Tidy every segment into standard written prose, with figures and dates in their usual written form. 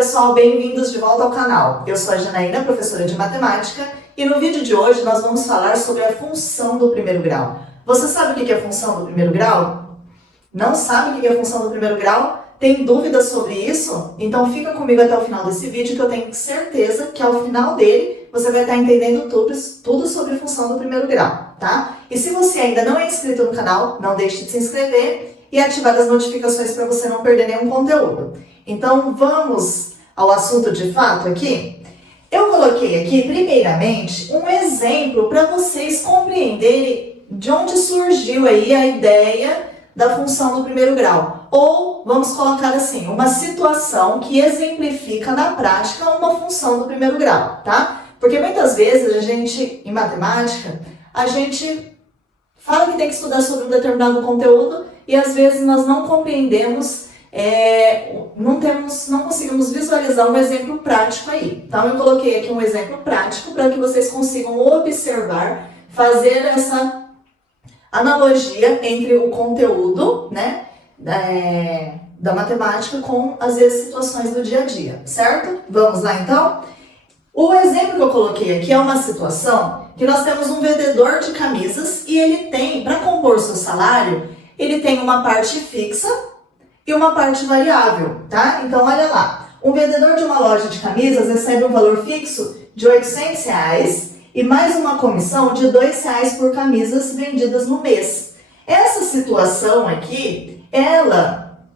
pessoal, bem-vindos de volta ao canal. Eu sou a Janaína, professora de matemática, e no vídeo de hoje nós vamos falar sobre a função do primeiro grau. Você sabe o que é a função do primeiro grau? Não sabe o que é a função do primeiro grau? Tem dúvidas sobre isso? Então fica comigo até o final desse vídeo que eu tenho certeza que ao final dele você vai estar entendendo tudo sobre a função do primeiro grau, tá? E se você ainda não é inscrito no canal, não deixe de se inscrever e ativar as notificações para você não perder nenhum conteúdo. Então vamos ao assunto de fato aqui? Eu coloquei aqui, primeiramente, um exemplo para vocês compreenderem de onde surgiu aí a ideia da função do primeiro grau. Ou, vamos colocar assim, uma situação que exemplifica na prática uma função do primeiro grau, tá? Porque muitas vezes a gente, em matemática, a gente fala que tem que estudar sobre um determinado conteúdo e às vezes nós não compreendemos, não conseguimos visualizar um exemplo prático aí. Então eu coloquei aqui um exemplo prático para que vocês consigam observar, fazer essa analogia entre o conteúdo, né, da matemática com, às vezes, situações do dia a dia, certo? Vamos lá, então? O exemplo que eu coloquei aqui é uma situação que nós temos um vendedor de camisas e ele tem, para compor seu salário, ele tem uma parte fixa e uma parte variável, tá? Então, olha lá. Um vendedor de uma loja de camisas recebe um valor fixo de R$ 800 e mais uma comissão de R$ 2 por camisas vendidas no mês. Essa situação aqui, ela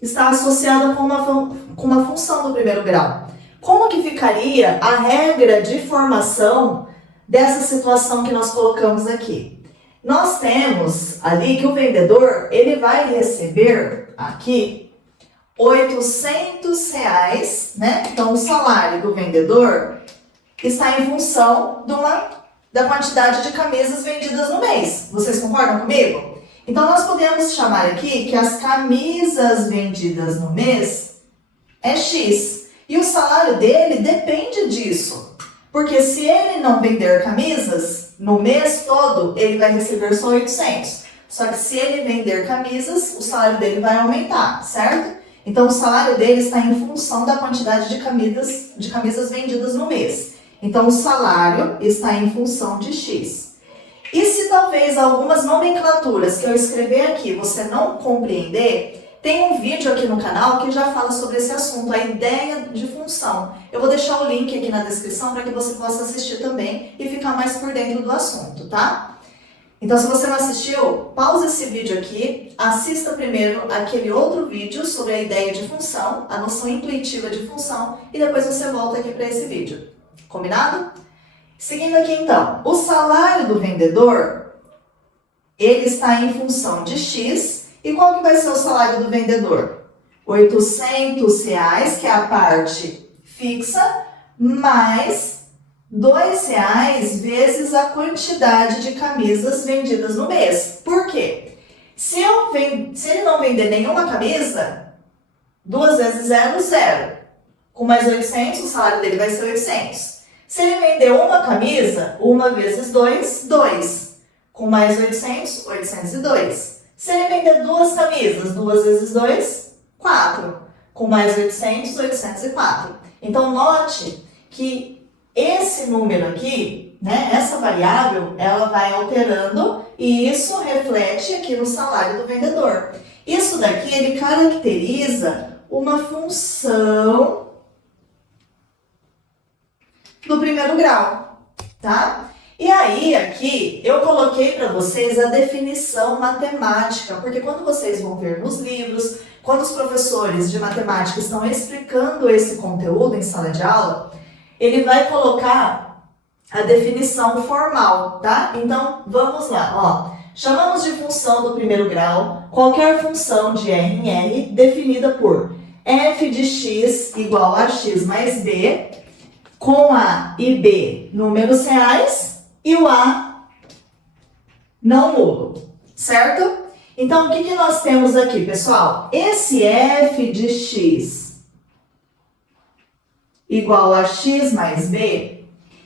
está associada com uma função do primeiro grau. Como que ficaria a regra de formação dessa situação que nós colocamos aqui? Nós temos ali que o vendedor, ele vai receber aqui R$ 800, né? Então, o salário do vendedor está em função da quantidade de camisas vendidas no mês. Vocês concordam comigo? Então, nós podemos chamar aqui que as camisas vendidas no mês é X. E o salário dele depende disso. Porque se ele não vender camisas no mês todo, ele vai receber só 800. Só que se ele vender camisas, o salário dele vai aumentar, certo? Então, o salário dele está em função da quantidade de camisas vendidas no mês. Então, o salário está em função de X. E se talvez algumas nomenclaturas que eu escrever aqui você não compreender, tem um vídeo aqui no canal que já fala sobre esse assunto, a ideia de função. Eu vou deixar o link aqui na descrição para que você possa assistir também e ficar mais por dentro do assunto, tá? Então, se você não assistiu, pausa esse vídeo aqui, assista primeiro aquele outro vídeo sobre a ideia de função, a noção intuitiva de função, e depois você volta aqui para esse vídeo. Combinado? Seguindo aqui então, o salário do vendedor, ele está em função de X, e qual que vai ser o salário do vendedor? R$ 800, que é a parte fixa, mais R$ 2 vezes a quantidade de camisas vendidas no mês. Por quê? Se ele não vender nenhuma camisa, 2 vezes 0, 0. Com mais 800, o salário dele vai ser 800. Se ele vender uma camisa, 1 vezes 2, 2. Com mais 800, 802. Se ele vender 2 camisas, 2 vezes 2, 4. Com mais 800, 804. Então, note que esse número aqui, né, essa variável, ela vai alterando e isso reflete aqui no salário do vendedor. Isso daqui, ele caracteriza uma função do primeiro grau, tá? E aí, aqui, eu coloquei para vocês a definição matemática, porque quando vocês vão ver nos livros, quando os professores de matemática estão explicando esse conteúdo em sala de aula, ele vai colocar a definição formal, tá? Então, vamos lá, ó. Chamamos de função do primeiro grau qualquer função de R em R definida por f de x igual a x mais b, com a e b números reais, e o A não nulo, certo? Então, o que nós temos aqui, pessoal? Esse f de x igual a x mais b,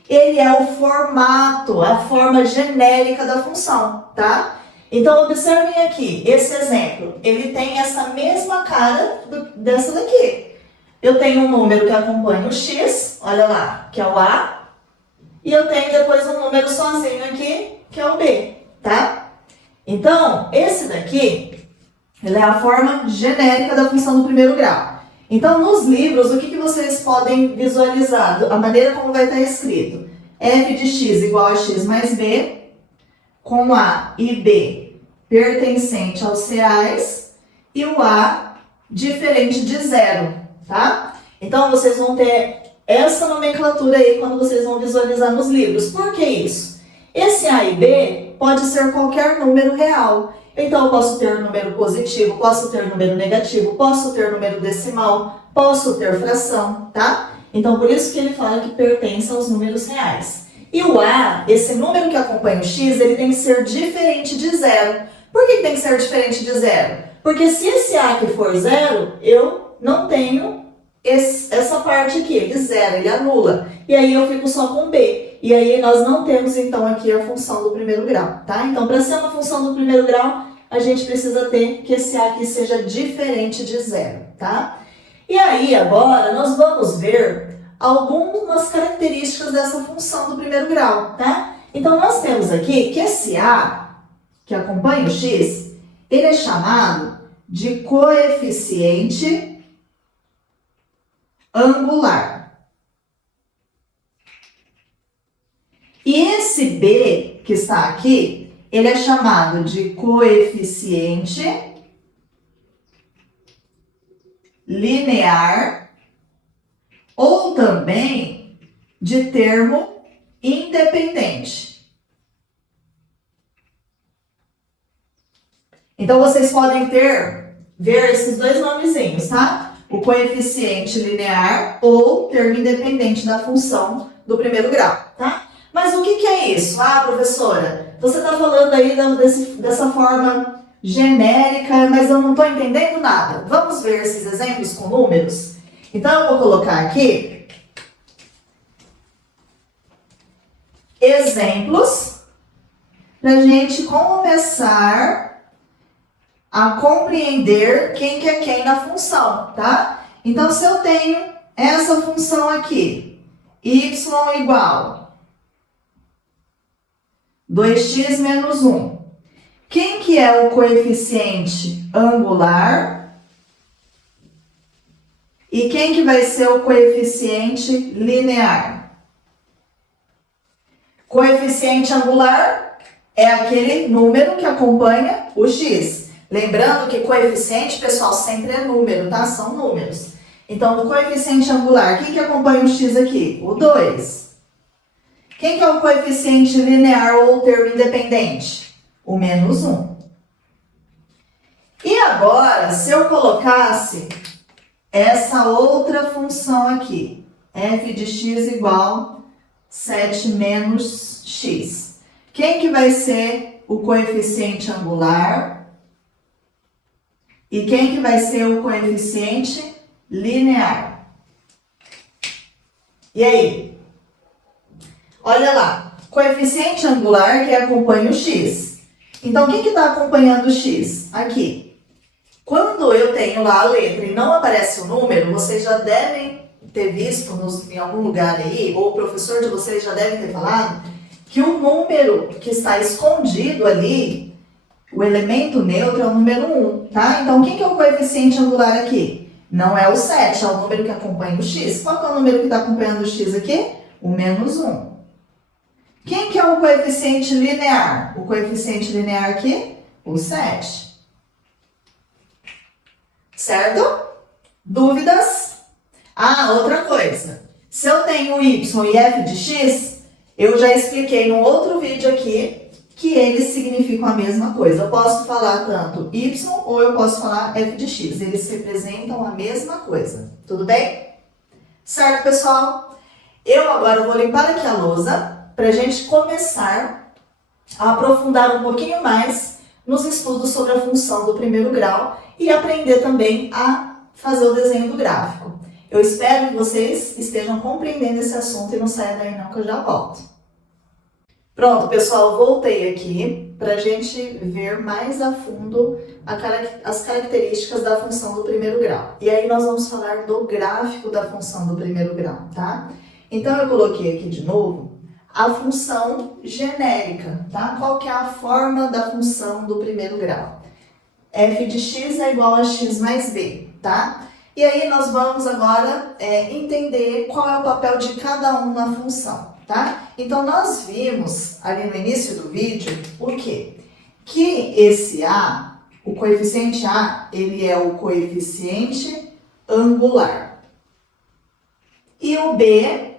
ele é o formato, a forma genérica da função, tá? Então, observem aqui, esse exemplo, ele tem essa mesma cara dessa daqui. eu tenho um número que acompanha o x, olha lá, que é o A, e eu tenho depois um número sozinho aqui, que é o B, tá? Então, esse daqui, ele é a forma genérica da função do primeiro grau. Então, nos livros, o que vocês podem visualizar? A maneira como vai estar escrito. F de x igual a x mais b, com A e B pertencente aos reais, e o A diferente de zero, tá? Então, vocês vão ter essa nomenclatura aí quando vocês vão visualizar nos livros. Por que isso? Esse A e B pode ser qualquer número real. Então, eu posso ter número positivo, posso ter número negativo, posso ter número decimal, posso ter fração, tá? Então, por isso que ele fala que pertence aos números reais. E o A, esse número que acompanha o x, ele tem que ser diferente de zero. Por que tem que ser diferente de zero? Porque se esse A aqui for zero, eu não tenho essa parte aqui, ele zera, ele anula. E aí eu fico só com B. E aí nós não temos então aqui a função do primeiro grau, tá? Então, para ser uma função do primeiro grau, a gente precisa ter que esse A aqui seja diferente de zero, tá? E aí agora nós vamos ver algumas características dessa função do primeiro grau, tá? Então, nós temos aqui que esse A, que acompanha o x, ele é chamado de coeficiente angular. E esse B, que está aqui, ele é chamado de coeficiente linear ou também de termo independente. Então, vocês podem ver esses dois nomezinhos, tá? O coeficiente linear ou termo independente da função do primeiro grau, tá? Mas o que é isso? Ah, professora, você está falando aí dessa forma genérica, mas eu não estou entendendo nada. Vamos ver esses exemplos com números? Então, eu vou colocar aqui exemplos para a gente começar a compreender quem que é quem na função, tá? Então, se eu tenho essa função aqui, y igual 2x menos 1, quem que é o coeficiente angular e quem que vai ser o coeficiente linear? Coeficiente angular é aquele número que acompanha o x. Lembrando que coeficiente, pessoal, sempre é número, tá? São números. Então, o coeficiente angular, quem que acompanha o x aqui? O 2. Quem que é o coeficiente linear ou termo independente? O menos 1. E agora, se eu colocasse essa outra função aqui, f de x igual 7 menos x. Quem que vai ser o coeficiente angular e quem que vai ser o coeficiente linear? E aí? Olha lá, coeficiente angular que acompanha o x. Então, quem que está acompanhando o x? Aqui. Quando eu tenho lá a letra e não aparece o número, vocês já devem ter visto em algum lugar aí, ou o professor de vocês já deve ter falado, que o número que está escondido ali, o elemento neutro é o número 1, tá? Então, quem que é o coeficiente angular aqui? Não é o 7, é o número que acompanha o x. Qual que é o número que está acompanhando o x aqui? O menos 1. Quem que é o coeficiente linear? O coeficiente linear aqui? O 7. Certo? Dúvidas? Ah, outra coisa. Se eu tenho y e f de x, eu já expliquei num outro vídeo aqui que eles significam a mesma coisa. Eu posso falar tanto y ou eu posso falar f de x. Eles representam a mesma coisa. Tudo bem? Certo, pessoal? Eu agora vou limpar aqui a lousa para a gente começar a aprofundar um pouquinho mais nos estudos sobre a função do primeiro grau e aprender também a fazer o desenho do gráfico. Eu espero que vocês estejam compreendendo esse assunto e não saiam daí não, que eu já volto. Pronto, pessoal, voltei aqui para a gente ver mais a fundo as características da função do primeiro grau. E aí nós vamos falar do gráfico da função do primeiro grau, tá? Então eu coloquei aqui de novo a função genérica, tá? Qual que é a forma da função do primeiro grau? F de x é igual a x mais b, tá? E aí nós vamos agora entender qual é o papel de cada um na função, tá? Então nós vimos ali no início do vídeo o quê? Que esse a, o coeficiente a, ele é o coeficiente angular. E o b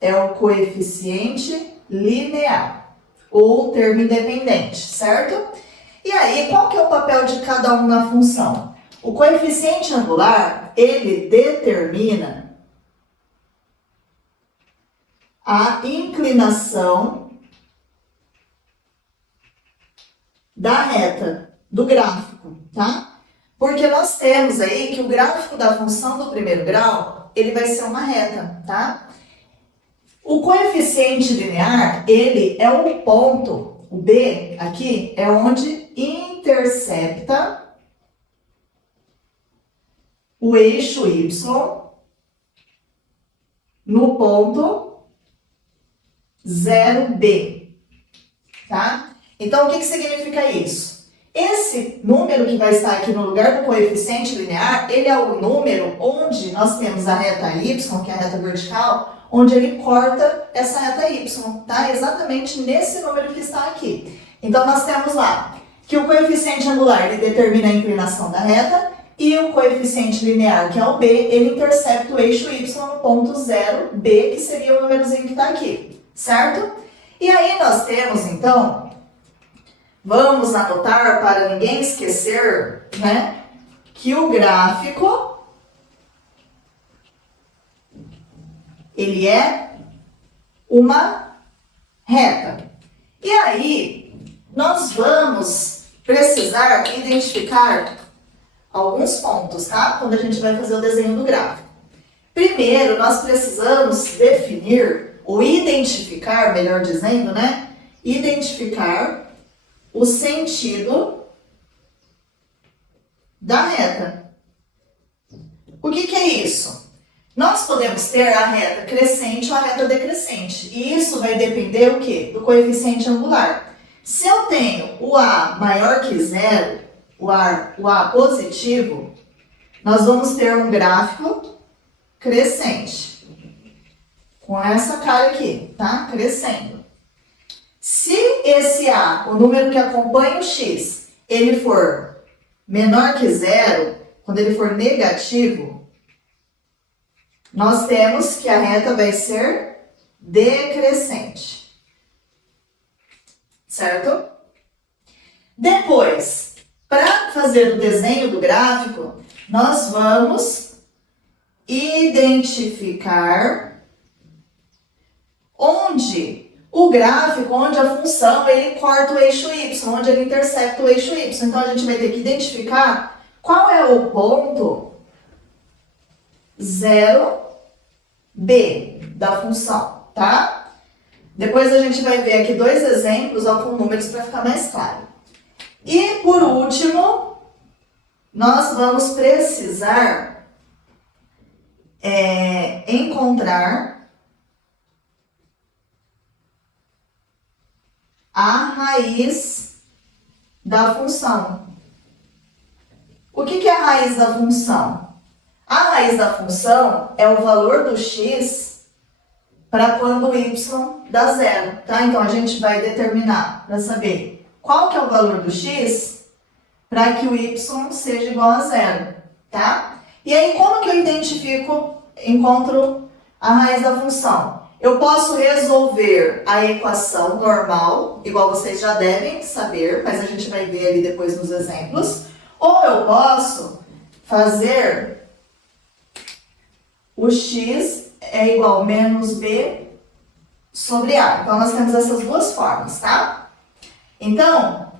é o coeficiente linear, ou termo independente, certo? E aí, qual que é o papel de cada um na função? O coeficiente angular, ele determina a inclinação da reta, do gráfico, tá? Porque nós temos aí que o gráfico da função do primeiro grau, ele vai ser uma reta, tá? O coeficiente linear, ele é um ponto, o B aqui é onde intercepta o eixo Y no ponto 0B, tá? Então, o que significa isso? Esse número que vai estar aqui no lugar do coeficiente linear, ele é o número onde nós temos a reta Y, que é a reta vertical, onde ele corta essa reta Y, tá? Exatamente nesse número que está aqui. Então, nós temos lá que o coeficiente angular, ele determina a inclinação da reta, e o coeficiente linear, que é o B, ele intercepta o eixo Y no ponto 0B, que seria o númerozinho que está aqui, certo? E aí nós temos, então, vamos anotar para ninguém esquecer, né, que o gráfico, ele é uma reta. E aí, nós vamos precisar identificar alguns pontos, tá? Quando a gente vai fazer o desenho do gráfico. Primeiro, nós precisamos definir, ou identificar, melhor dizendo, né? Identificar o sentido da reta. O que é isso? Nós podemos ter a reta crescente ou a reta decrescente. E isso vai depender o quê? Do coeficiente angular. Se eu tenho o A maior que zero, o A positivo, nós vamos ter um gráfico crescente. Com essa cara aqui, tá? Crescendo. Se esse A, o número que acompanha o X, ele for menor que zero, quando ele for negativo, nós temos que a reta vai ser decrescente. Certo? Depois, para fazer o desenho do gráfico, nós vamos identificar onde o gráfico, onde a função, ele corta o eixo Y, onde ele intercepta o eixo Y. Então, a gente vai ter que identificar qual é o ponto 0B da função, tá? Depois a gente vai ver aqui dois exemplos com números para ficar mais claro. E, por último, nós vamos precisar encontrar a raiz da função. O que é a raiz da função? A raiz da função é o valor do x para quando o y dá zero, tá? Então, a gente vai determinar para saber qual que é o valor do x para que o y seja igual a zero, tá? E aí, como que eu encontro a raiz da função? Eu posso resolver a equação normal, igual vocês já devem saber, mas a gente vai ver ali depois nos exemplos. Ou eu posso fazer o x é igual a menos b sobre a. Então, nós temos essas duas formas, tá? Então,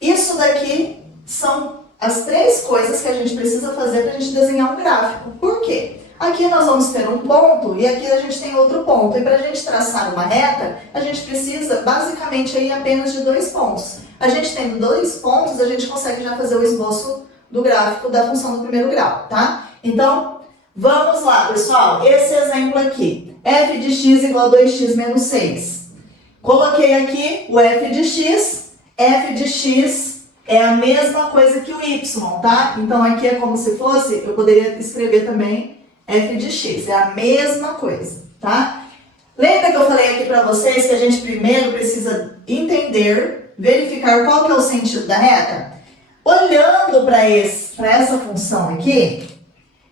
isso daqui são as três coisas que a gente precisa fazer para a gente desenhar um gráfico. Por quê? Aqui nós vamos ter um ponto e aqui a gente tem outro ponto. E para a gente traçar uma reta, a gente precisa basicamente aí apenas de 2 pontos. A gente tendo 2 pontos, a gente consegue já fazer o esboço do gráfico da função do primeiro grau, tá? Então, vamos lá, pessoal. Esse exemplo aqui, f de x igual a 2x menos 6. Coloquei aqui o f de x é a mesma coisa que o y, tá? Então, aqui é como se fosse, eu poderia escrever também f de x, é a mesma coisa, tá? Lembra que eu falei aqui para vocês que a gente primeiro precisa entender, verificar qual que é o sentido da reta? Olhando para essa função aqui,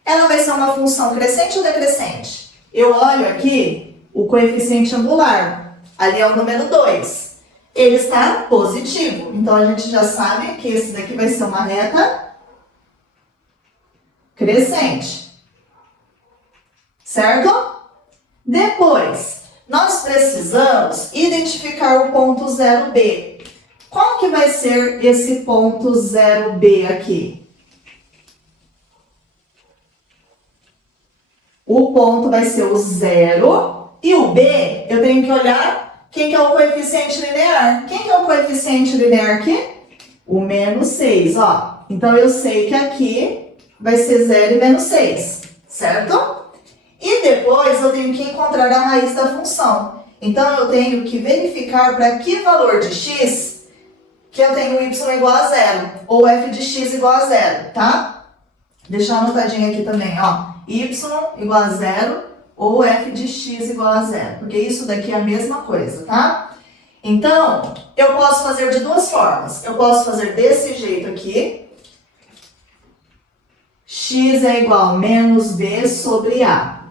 ela vai ser uma função crescente ou decrescente? Eu olho aqui o coeficiente angular, ali é o número 2. Ele está positivo, então a gente já sabe que esse daqui vai ser uma reta crescente. Certo? Depois, nós precisamos identificar o ponto 0B. Qual que vai ser esse ponto 0B aqui? O ponto vai ser o 0 e o B, eu tenho que olhar quem que é o coeficiente linear. Quem que é o coeficiente linear aqui? O menos 6, ó. Então, eu sei que aqui vai ser 0 e menos 6, certo? E depois eu tenho que encontrar a raiz da função. Então, eu tenho que verificar para que valor de x que eu tenho y igual a 0, ou f de x igual a 0, tá? Deixar anotadinho aqui também, ó. Y igual a 0, ou f de x igual a 0, porque isso daqui é a mesma coisa, tá? Então, eu posso fazer de 2 formas. Eu posso fazer desse jeito aqui. X é igual a menos b sobre a.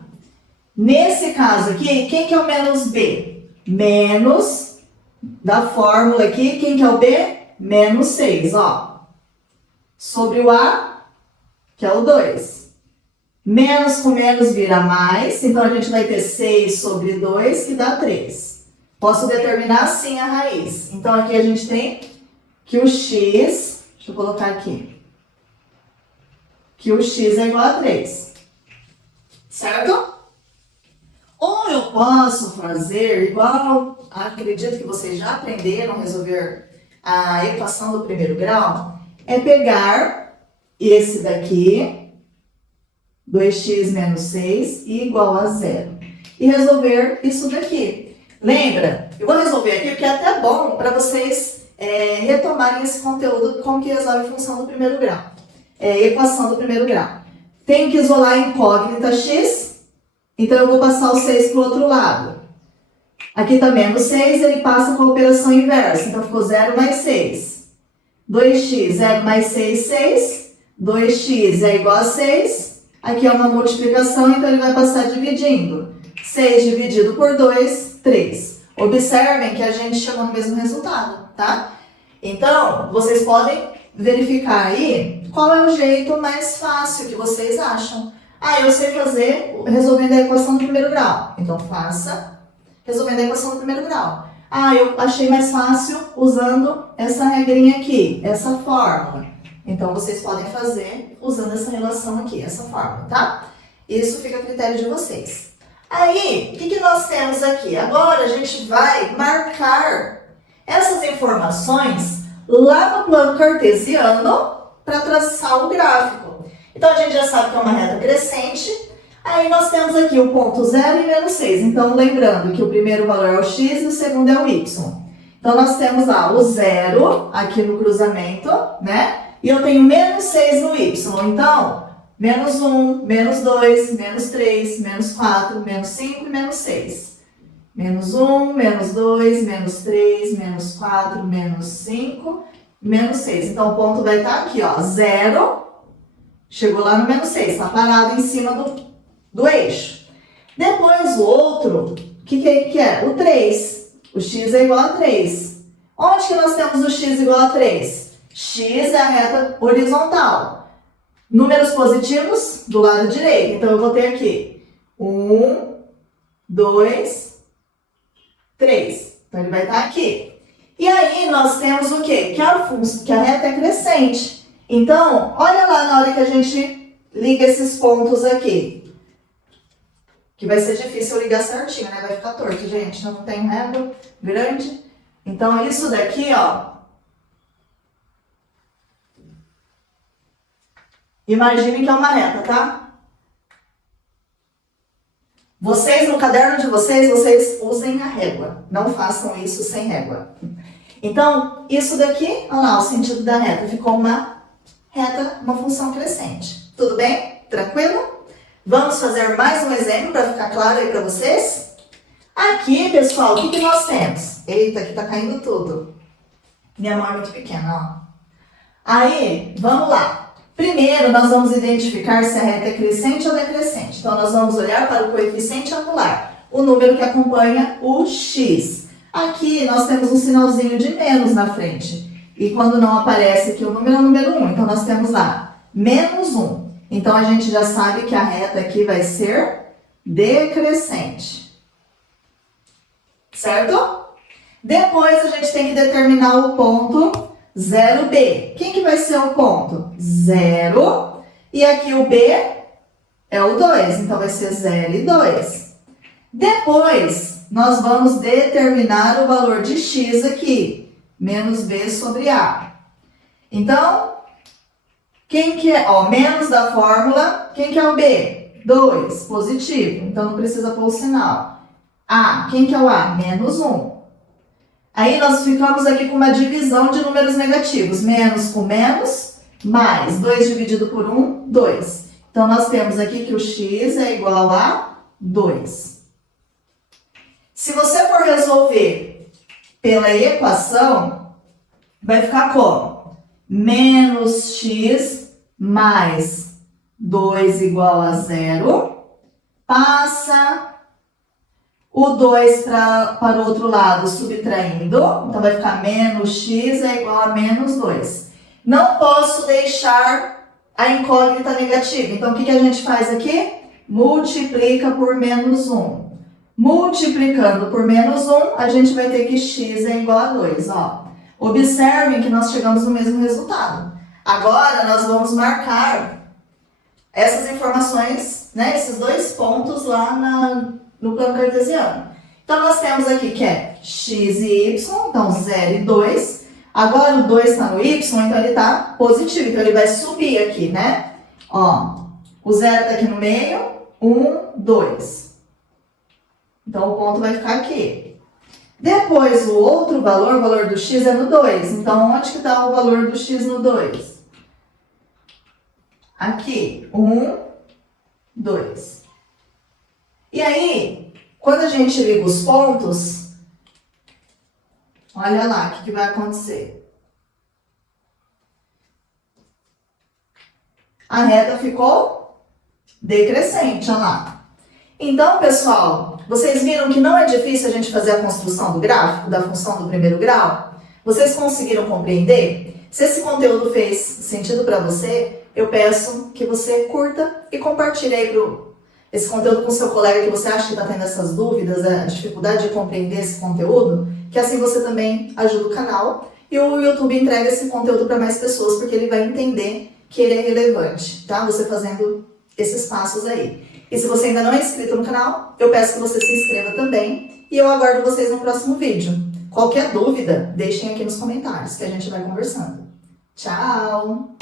Nesse caso aqui, quem que é o menos b? Menos, da fórmula aqui, quem que é o b? Menos 6, ó. Sobre o a, que é o 2. Menos com menos vira mais, então a gente vai ter 6 sobre 2, que dá 3. Posso determinar assim a raiz. Então aqui a gente tem que o x, deixa eu colocar aqui, que o x é igual a 3. Certo? Ou eu posso fazer igual, acredito que vocês já aprenderam a resolver a equação do primeiro grau, é pegar esse daqui, 2x menos 6 igual a 0. E resolver isso daqui. Lembra? Eu vou resolver aqui porque é até bom para vocês retomarem esse conteúdo como que resolve a função do primeiro grau. Equação do primeiro grau. Tenho que isolar a incógnita x, então eu vou passar o 6 para o outro lado. Aqui está menos 6, ele passa com a operação inversa, então ficou 0 mais 6. 2x, 0 mais 6, 6. 2x é igual a 6. Aqui é uma multiplicação, então ele vai passar dividindo. 6 dividido por 2, 3. Observem que a gente chegou no mesmo resultado, tá? Então, vocês podem verificar aí qual é o jeito mais fácil que vocês acham. Ah, eu sei fazer resolvendo a equação do primeiro grau. Então, faça resolvendo a equação do primeiro grau. Ah, eu achei mais fácil usando essa regrinha aqui, essa fórmula. Então, vocês podem fazer usando essa relação aqui, essa fórmula, tá? Isso fica a critério de vocês. Aí, o que nós temos aqui? Agora, a gente vai marcar essas informações lá no plano cartesiano para traçar o gráfico. Então, a gente já sabe que é uma reta crescente. Aí, nós temos aqui o ponto 0 e menos 6. Então, lembrando que o primeiro valor é o x e o segundo é o y. Então, nós temos lá o 0 aqui no cruzamento, né? E eu tenho menos 6 no y. Então, menos 1, menos 2, menos 3, menos 4, menos 5 e menos 6. Menos 1, menos 2, menos 3, menos 4, menos 5, menos 6. Então, o ponto vai estar aqui, ó, 0. Chegou lá no menos 6, está parado em cima do eixo. Depois, o outro, o que é? O 3. O x é igual a 3. Onde que nós temos o x igual a 3? X é a reta horizontal. Números positivos do lado direito. Então, eu vou ter aqui 1, 2, 3. Então, ele vai estar aqui. E aí, nós temos o quê? Que a reta é crescente. Então, olha lá na hora que a gente liga esses pontos aqui. Que vai ser difícil eu ligar certinho, né? Vai ficar torto, gente. Eu não tenho régua grande. Então, isso daqui, ó. Imagine que é uma reta, tá? Vocês, no caderno de vocês usem a régua. Não façam isso sem régua. Então, isso daqui, olha lá, o sentido da reta. Ficou uma reta, uma função crescente. Tudo bem? Tranquilo? Vamos fazer mais um exemplo para ficar claro aí para vocês? Aqui, pessoal, o que nós temos? Eita, aqui tá caindo tudo. Minha mão é muito pequena, ó. Aí, vamos lá. Primeiro, nós vamos identificar se a reta é crescente ou decrescente. Então, nós vamos olhar para o coeficiente angular, o número que acompanha o x. Aqui, nós temos um sinalzinho de menos na frente. E quando não aparece aqui o número, é o número 1. Então, nós temos lá, menos 1. Então, a gente já sabe que a reta aqui vai ser decrescente. Certo? Depois, a gente tem que determinar o ponto 0B. Quem que vai ser o ponto? 0. E aqui o B é o 2. Então, vai ser 0 e 2. Depois, nós vamos determinar o valor de x aqui. Menos B sobre A. Então, quem que é? Ó, menos da fórmula. Quem que é o B? 2. Positivo. Então, não precisa pôr o sinal. A. Quem que é o A? Menos 1. Aí, nós ficamos aqui com uma divisão de números negativos. Menos com menos, mais 2 dividido por 1, 2. Então, nós temos aqui que o x é igual a 2. Se você for resolver pela equação, vai ficar como? Menos x mais 2 igual a 0. Passa o 2 para o outro lado, subtraindo. Então, vai ficar menos x é igual a menos 2. Não posso deixar a incógnita negativa. Então, o que a gente faz aqui? Multiplica por menos 1. Multiplicando por menos 1, a gente vai ter que x é igual a 2. Ó. Observem que nós chegamos no mesmo resultado. Agora, nós vamos marcar essas informações, né, esses dois pontos lá no plano cartesiano. Então, nós temos aqui que é x e y, então 0 e 2. Agora, o 2 está no y, então ele está positivo, então ele vai subir aqui, né? Ó, o 0 está aqui no meio, 1, 2. Então, o ponto vai ficar aqui. Depois, o outro valor, o valor do x é no 2. Então, onde que está o valor do x no 2? Aqui, 1, 2. E aí, quando a gente liga os pontos, olha lá o que vai acontecer. A reta ficou decrescente, olha lá. Então, pessoal, vocês viram que não é difícil a gente fazer a construção do gráfico, da função do primeiro grau? Vocês conseguiram compreender? Se esse conteúdo fez sentido para você, eu peço que você curta e compartilhe aí esse conteúdo com seu colega que você acha que está tendo essas dúvidas, a dificuldade de compreender esse conteúdo, que assim você também ajuda o canal e o YouTube entrega esse conteúdo para mais pessoas, porque ele vai entender que ele é relevante, tá? Você fazendo esses passos aí. E se você ainda não é inscrito no canal, eu peço que você se inscreva também e eu aguardo vocês no próximo vídeo. Qualquer dúvida, deixem aqui nos comentários que a gente vai conversando. Tchau!